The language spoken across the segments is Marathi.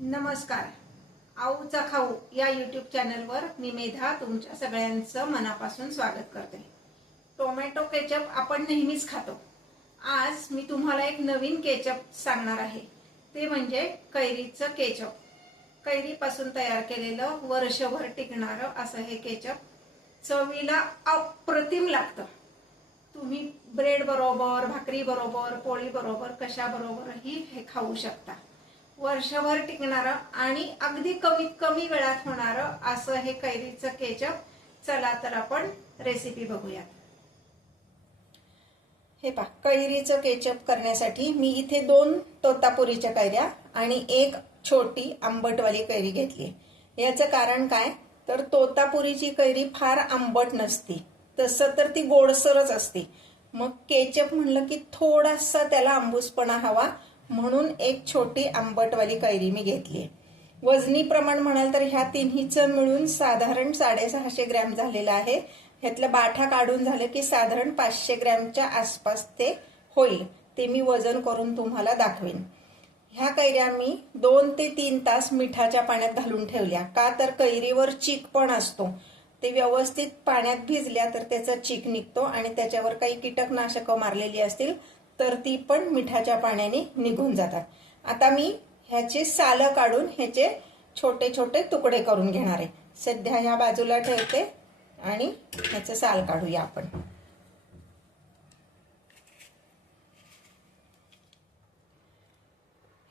नमस्कार. आऊचा खाऊ या यूट्यूब चॅनलवर मी मेधा तुमच्या सगळ्यांचं मनापासून स्वागत करते. टोमॅटो केचप आपण नेहमीच खातो. आज मी तुम्हाला एक नवीन केचप सांगणार आहे, ते म्हणजे कैरीचं केचप. कैरीपासून तयार केलेलं वर्षभर टिकणारं असं हे केचप चवीला अप्रतिम लागतं. तुम्ही ब्रेड बरोबर, भाकरी बरोबर, पोळी बरोबर, कशा बरोबरही हे खाऊ शकता. वर्षभर टिकणारं आणि अगदी कमीत कमी वेळात होणारं असं हे कैरीचं केचप. चला तर आपण रेसिपी बघूया. हे पहा, कैरीचं केचप करण्यासाठी मी इथे 2 तोतापुरीच्या कैऱ्या आणि 1 छोटी आंबटवाली कैरी घेतली. याचं कारण काय तर तोतापुरीची कैरी फार आंबट नसती, तसं तर ती गोडसरच असते. मग केचप म्हणलं की थोडासा त्याला आंबूसपणा हवा, म्हणून 1 छोटी आंबटवाली कैरी मी घेतली. वजनी प्रमाण म्हणाल तर ह्या तिन्हीचं मिळून साधारण 650 ग्रॅम झालेलं आहे. ह्यातलं बाठा काढून झालं की साधारण 500 ग्रॅमच्या आसपास ते होईल. ते मी वजन करून तुम्हाला दाखवेन. ह्या कैऱ्या मी 2 ते 3 तास मिठाच्या पाण्यात घालून ठेवल्या. का तर कैरीवर चीक पण असतो. ते व्यवस्थित पाण्यात भिजल्या तर त्याचा चीक निघतो आणि त्याच्यावर काही कीटकनाशकं मारलेली असतील तर ती पण मिठाच्या पाण्याने निघून जातात. आता मी ह्याचे सालं काढून ह्याचे छोटे छोटे तुकडे करून घेणार आहे. सध्या ह्या बाजूला ठेवते आणि ह्याचं साल काढूया आपण.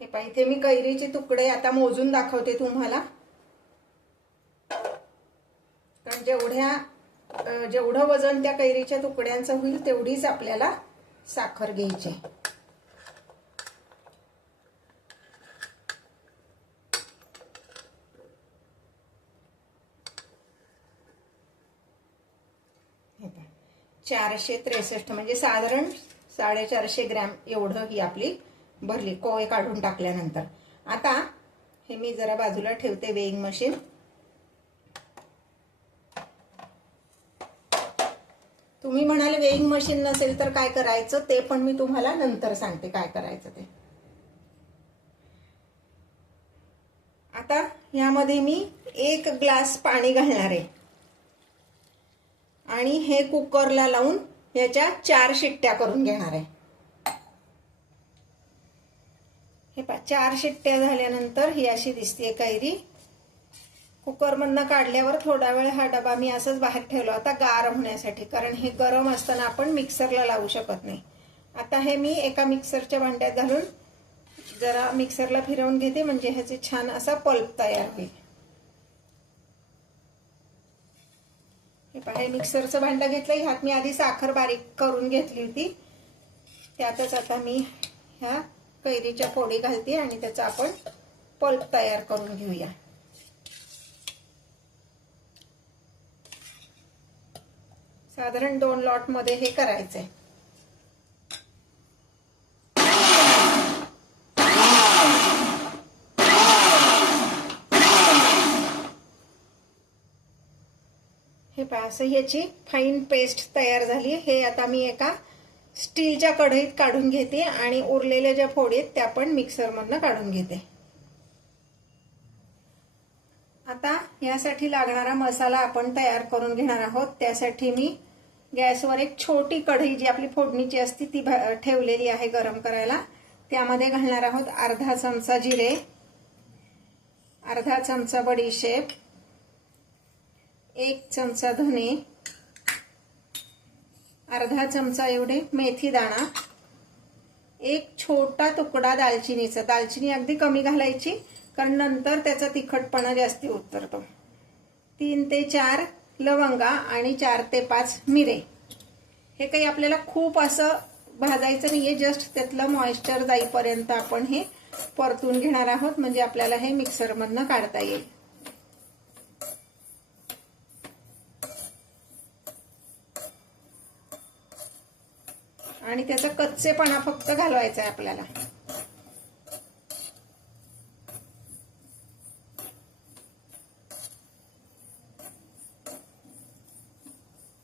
हे पहा, इथे मी कैरीचे तुकडे आता मोजून दाखवते तुम्हाला. कारण जेवढं वजन त्या कैरीच्या तुकड्यांचं होईल तेवढीच आपल्याला साखर घ्यायची. हे पहा, 463 म्हणजे साधारण 450 ग्रॅम एवढं ही आपली भरली कोळे काढून टाकल्यानंतर. आता हे मी जरा बाजूला ठेवते वेइंग मशीन. तुम्ही म्हणाल वेइंग मशीन नसेल तर काय करायचं, ते पण मी तुम्हाला नंतर सांगते काय करायचं ते. आता ह्यामध्ये मी 1 ग्लास पाणी घालणार आहे आणि हे कुकरला लावून याच्या 4 शिट्ट्या करून घेणार आहे. हे पहा, 4 शिट्ट्या झाल्यानंतर ही अशी दिसते कैरी. कुकरमधनं काढल्यावर थोडा वेळ हा डबा मी असंच बाहेर ठेवला होता गार होण्यासाठी, कारण हे गरम असताना आपण मिक्सरला लावू शकत नाही. आता हे मी एका मिक्सरच्या भांड्यात घालून जरा मिक्सरला फिरवून घेते, म्हणजे ह्याचे छान असा पल्प तयार होईल. हे पहा, हे मिक्सरचं भांडं घेतलं. ह्यात मी आधी साखर बारीक करून घेतली होती. त्यातच आता मी ह्या कैरीच्या फोडी घालते आणि त्याचा आपण पल्प तयार करून घेऊया. साधारण 2 लॉट मध्ये हे करायचंय. हे पहा, असं ह्याची फाईन पेस्ट तयार झाली. हे आता मी एका स्टीलच्या कढईत काढून घेते आणि उरलेल्या ज्या फोडी आहेत त्या पण मिक्सर मधनं काढून घेते. आता यासाठी लागणारा मसाला आपण तयार करून घेणार आहोत. त्यासाठी मी गॅसवर एक छोटी कढई जी आपली फोडणीची असते ती ठेवलेली आहे गरम करायला. त्यामध्ये घालणार आहोत अर्धा चमचा जिरे, अर्धा चमचा बडीशेप, 1 चमचा धने, अर्धा चमचा एवढे मेथी दाणा, 1 छोटा तुकडा दालचिनीचा. दालचिनी अगदी कमी घालायची कारण नंतर त्याचा तिखटपणा जास्ती उतरतो. 3 ते 4 लवंगा आणि 4 ते 5 मिरे. हे काही आपल्याला खूप असं भाजायचं नाहीये, जस्ट त्यातलं मॉइश्चर जाईपर्यंत आपण हे परतून घेणार आहोत, म्हणजे आपल्याला हे मिक्सर मधनं काढता येईल. आणि त्याचा कच्चेपणा फक्त घालवायचा आहे आपल्याला.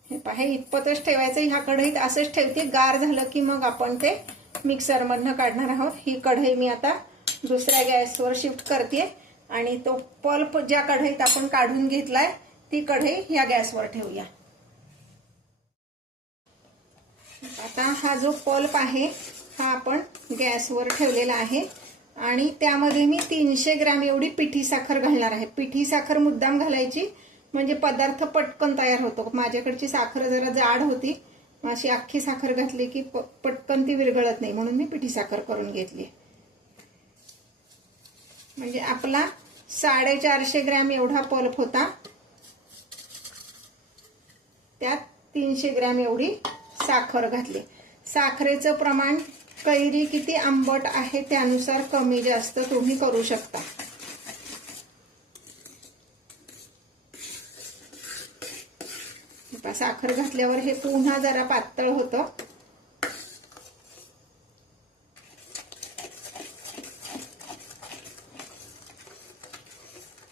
हे पहा, हे इतपतच ठेवायचं. ह्या कढईत असंच ठेवते. गार झालं की मग आपण ते मिक्सर मधनं काढणार आहोत. ही कढई मी आता दुसऱ्या गॅसवर शिफ्ट करते आणि तो पल्प ज्या कढईत आपण काढून घेतलाय ती कढई ह्या गॅसवर ठेवूया। आता हा जो पल्प आहे हा आपण गॅसवर ठेवलेला आहे आणि त्यामध्ये मी 300 ग्रॅम एवढी पिठी साखर घालणार आहे। पिठी साखर मुद्दाम घालायची म्हणजे पदार्थ पटकन तयार होतो। माझ्याकडची साखर जरा जाड होती, अशी अख्खी साखर घातली की पटकन ती विरघळत नाही, म्हणून मी पिठी साखर करून घेतली। म्हणजे आपला 450 ग्रॅम एवढा पल्प होता, त्यात 300 ग्रॅम एवढी साखर घातली। साखरेचं प्रमाण कैरी किती आंबट आहे त्यानुसार कमी जास्त तुम्ही करू शकता। साखर घातल्यावर हे पुन्हा जरा पातळ होतं।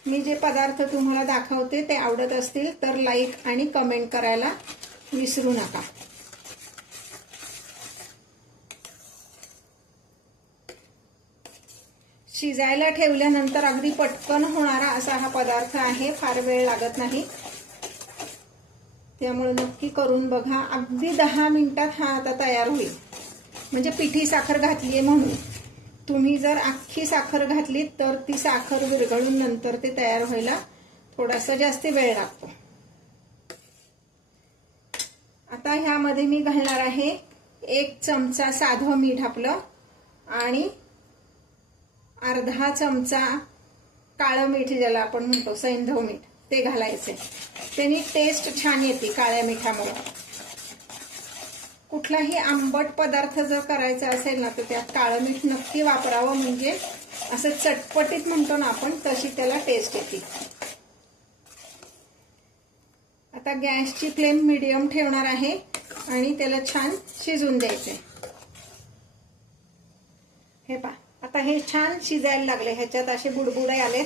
मी जे पदार्थ तुम्हाला दाखवते ते आवडत असतील तर लाईक आणि कमेंट करायला विसरू नका। शिजायला ठेवल्यानंतर अगदी पटकन होणारा असा हा पदार्थ आहे, फार वेळ लागत नाही, त्यामुळे नक्की करून बघा। अगदी 10 मिनिटात हा आता तयार होईल। म्हणजे पिठी साखर घातलीये म्हणून। तुम्ही जर अख्खी साखर घातली तर ती साखर विरघळून नंतर ते तयार व्हायला थोडासा जास्त वेळ लागतो। आता ह्यामध्ये मी घालणार आहे 1 चमचा साधं मीठ आपलं आणि अर्धा चमचा काळं मीठ ज्याला आपण म्हणतो सैंधव मीठ, ते घालायचे। त्यानी टेस्ट छान येते काळ्या मिठामुळे। कुठलाही आंबट पदार्थ जर करायचा असेल ना तर त्यात काळं मीठ नक्की वापरावं, म्हणजे असं चटपटीत म्हणतो ना आपण तशी त्याला टेस्ट येते। आता गॅसची फ्लेम मीडियम ठेवणार आहे आणि त्याला छान शिजून द्यायचे। हे पहा, आता हे छान शिजायला लागले, ह्याच्यात असे बुडबुडे आले।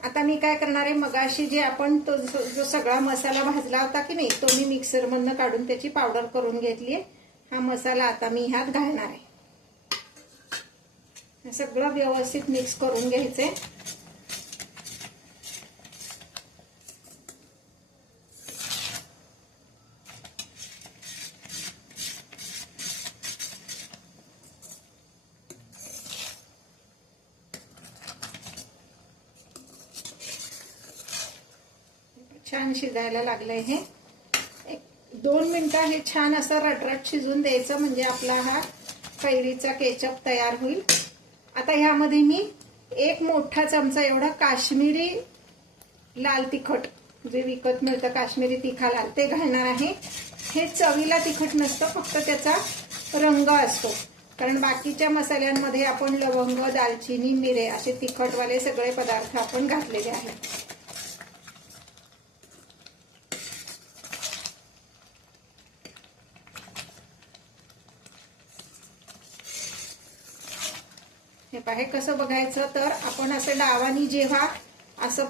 आता मी काय करणार आहे, मगाशी जे आपण तो जो सगळा मसाला भाजला होता की नाही, तो मी मिक्सर मधनं काढून त्याची पावडर करून घेतली। हा मसाला आता मी ह्यात घालणार आहे। हे सगळं व्यवस्थित मिक्स करून घ्यायचे। छान शिजायला लागलंय हे। 1-2 मिनिटं हे छान असं रटरट शिजून द्यायचं, म्हणजे आपला हा कैरीचा केचप तयार होईल। आता ह्यामध्ये मी 1 मोठा चमचा एवढा काश्मीरी लाल तिखट, जे विकत मिळतं काश्मीरी तिखा लाल, ते घालणार आहे। हे चवीला तिखट नसतं, फक्त त्याचा रंग असतो, कारण बाकीच्या मसाल्यांमध्ये आपण लवंग, दालचिनी, मिरे असे तिखटवाले सगळे पदार्थ आपण घातलेले आहेत। हे पाहे कसं बघायचं, तर आपण असं डावानी जेव्हा असं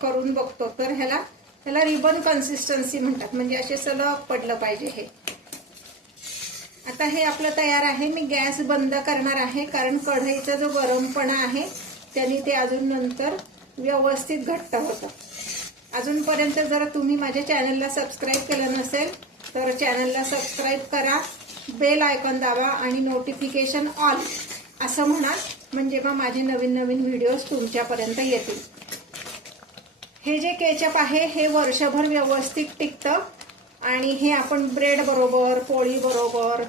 करून बघतो तर ह्याला रिबन कन्सिस्टन्सी म्हणतात, म्हणजे असे सलग पडलं पाहिजे हे। आता हे आपलं तयार आहे। मी गॅस बंद करणार आहे, कारण कढईचा जो गरमपणा आहे त्याने ते अजून नंतर व्यवस्थित घट्ट होतं। अजूनपर्यंत जर तुम्ही माझ्या चॅनलला सबस्क्राईब केलं नसेल तर चॅनलला सबस्क्राईब करा, बेल आयकॉन दाबा आणि नोटिफिकेशन ऑल असं म्हणा, म्हणजे मग माझे नवीन नवीन व्हिडिओज तुमच्यापर्यंत येतील। हे जे केचप आहे हे वर्षभर व्यवस्थित टिकतं आणि हे आपण ब्रेड बरोबर, पोळी बरोबर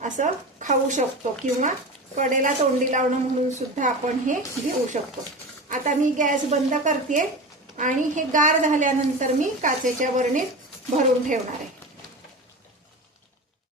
असं खाऊ शकतो, किंवा कडेला तोंडी लावणं म्हणून सुद्धा आपण हे घेऊ शकतो। आता मी गॅस बंद करते आणि हे गार झाल्यानंतर मी काचेच्या बरणीत भरून ठेवणार आहे।